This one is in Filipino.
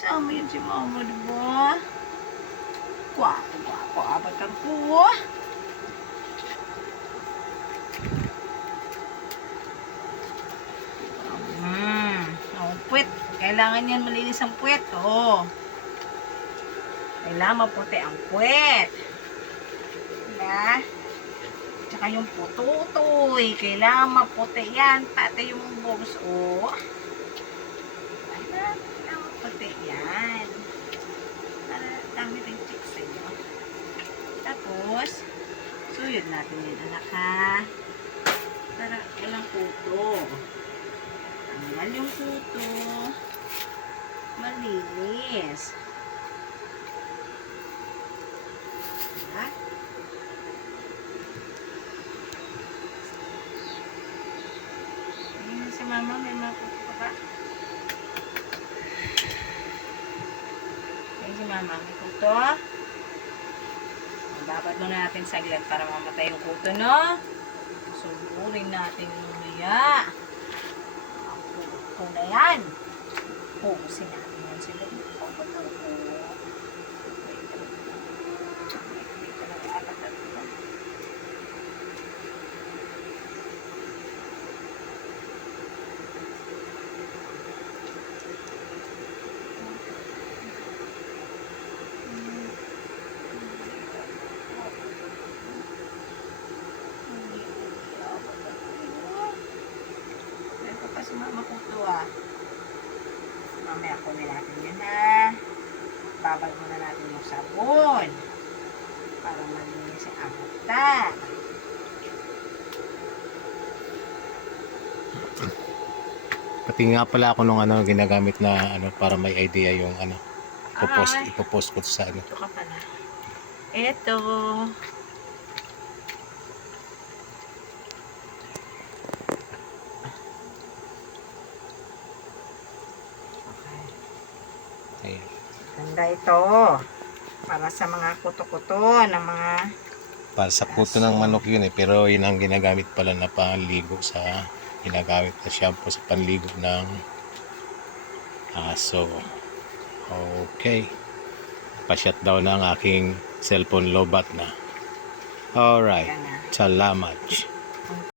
Sama yan si mama, di ba? Kwapo, kwapo, abat ang po. Hmm, oh, puwet. Kailangan yan malinis ang puwet, oh. Kailangan maputi ang puwet. Diba? Tsaka yung pututoy. Kailangan maputi yan. Pati yung bugs, oh. Diba? Kailangan maputi yan. Para dami rin chicks sa inyo. Tapos, suyod natin yun, anak ha. Para walang kuto. Tanggal yung kuto. Malinis. Diba? Ayun si mama, may mga kuto pa ba? Ayun si mama, may kuto. Babad muna natin saglit para mamatay yung kuto, no? Suburin natin lumaya. Ang kuto na yan. Pusin natin yan sila. Ito pa si mama kuto ah. Mamaya kunin natin yun ha. Babad muna natin yung sabon. Para malinis ang abuta. Pati nga pala ako nung ano ginagamit na ano para may idea yung ano. Ipopost, Ay. ipopost ko sa ano. Ito ka pala. Ito. Ayun. Ganda ito. Para sa mga kuto-kuto ng mga Para sa puto ng manok yun eh. Pero yun ang ginagamit pala na panligo sa ginagamit na shampoo sa panligo ng aso. Okay. Pa-shutdown na ang aking cellphone lobat na. Alright. Salamat.